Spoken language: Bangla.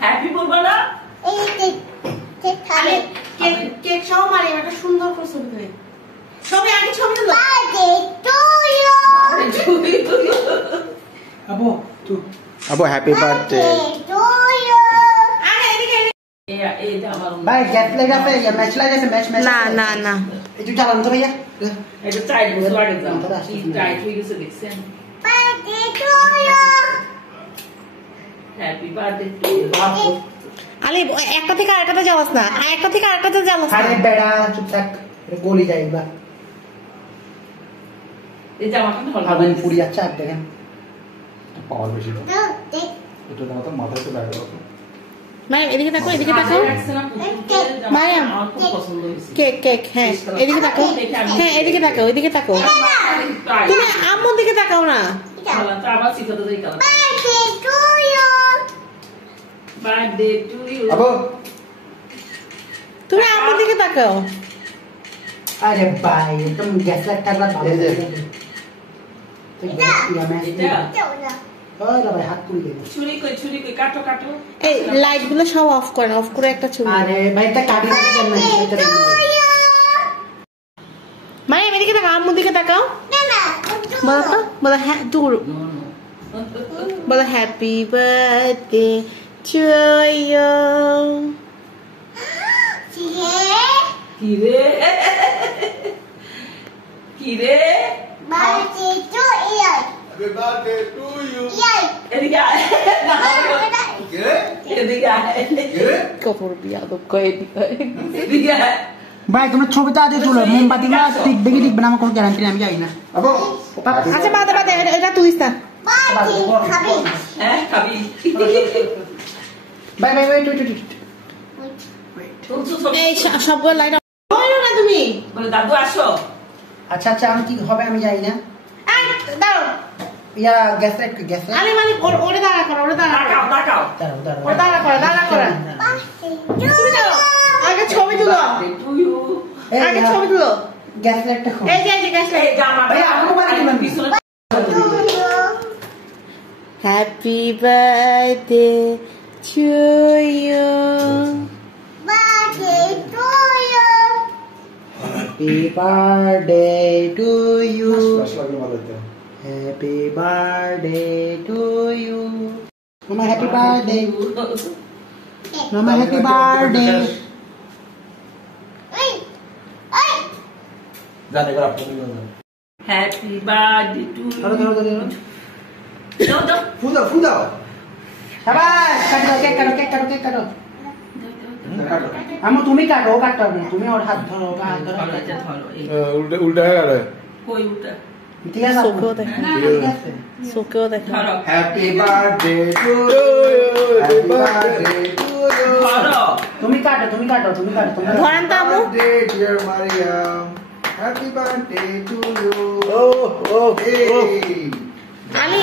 হ্যাপি বলবো না কেক সহ মারি একটা সুন্দর করে ছবি তুলে সবাই আগে ছবি তুলো আবু হ্যাপি বার্থডে भाई गैप लगा पे या मैच लगा से मैच ना ना ना ये जो चला तो भैया ये तो टाइट हो स्वागत जाओ टाइट हुई से देखছেন হ্যাপি বার্থডে টু আলি একটা থেকে আরেকটাতে যাওয়াস না একটা থেকে আরেকটাতে যাওয়াস না আরে বেড়া চুপ থাক গোলি যাইবা এই জামাটা ভালো আগুন পুরি আচ্ছা আর দেখেন পাওয়ার বেশি তো এটা দাও তো মাথায় তো লাগা তো মায়াম এদিকে তাকাও মায়াম খুব পছন্দ হয়েছে কেক কেক হ্যাঁ এদিকে তাকাও হ্যাঁ এদিকে তাকাও এদিকে তাকাও তুমি আম্মুর দিকে তাকাও না ভালো তো আবার শিখাতে যাই কাল বার্থডে টু ইউ আবু তুমি আম্মুর দিকে তাকাও अरे भाई तुम गैस लगता है ये दे तो या मैं এটা अरे भाई हाथ पूरी दे ছুরি কই কাটো কাটো এই লাইট গুলো সব অফ করেন অফ করে একটা ছবি अरे भाई तक काटी नहीं करना है মায়াম এদিকে তাকাও আম্মুর দিকে তাকাও বলো তো বলো হ্যাঁ দূর বলো হ্যাপি বার্থডে টু ইউ কি রে হ্যাপি বার্থডে টু ইউ এদিকে আয় এদিকে আয় কপর বিয়া তো কই এদিকে আয় भाई तुम छवि तो आज चलो मोमबाती ना टिक देगी टिक बना कोई गारंटी नहीं आई ना আবু আচ্ছা বাদে বাদে এটা তুইস না হ্যাঁ খাবি भाई भाई वेट এই সবগুলো লাইন বলো না তুমি বলে দাদু আসো अच्छा अच्छा हम की হবে আমি যাই না দাঁড়াও या गैस আরে মানে ওরে দাঁড়া করো ওরে দাঁড়া করো তাকাও दाঁড়াও দাঁড়া করো তুমি দাঁড়াও আগে ছবি তুলো টু ইউ আগে ছবি তুলো गैस একটা খো এই যে গ্যাস এই জামাটা ভাই, আমাকে বাড়ি দিবেন। পিছনে happy birthday to you happy birthday to you flash লাগলে ভালো হতো हैप्पी बर्थडे टू यू मामा हैप्पी बर्थडे मामा हैप्पी बर्थडे জানে এবার আপনি বলুন হ্যাপি বার্থডে টু ধরো দাও ফুদাও शाबाश केक काटो हम तुम्हें काटो काटो तुम्हें और हाथ धरो हाथ धरो ধরো এই উল্টা উল্টা হয়ে গেল কই উঠা ठीक है सोकेও देखो সোকেও দেখো ধরো happy birthday to you happy birthday to you ধরো तुम्हें काटो ধরেন তো আম্মু dear Mariam happy birthday to you ও আলি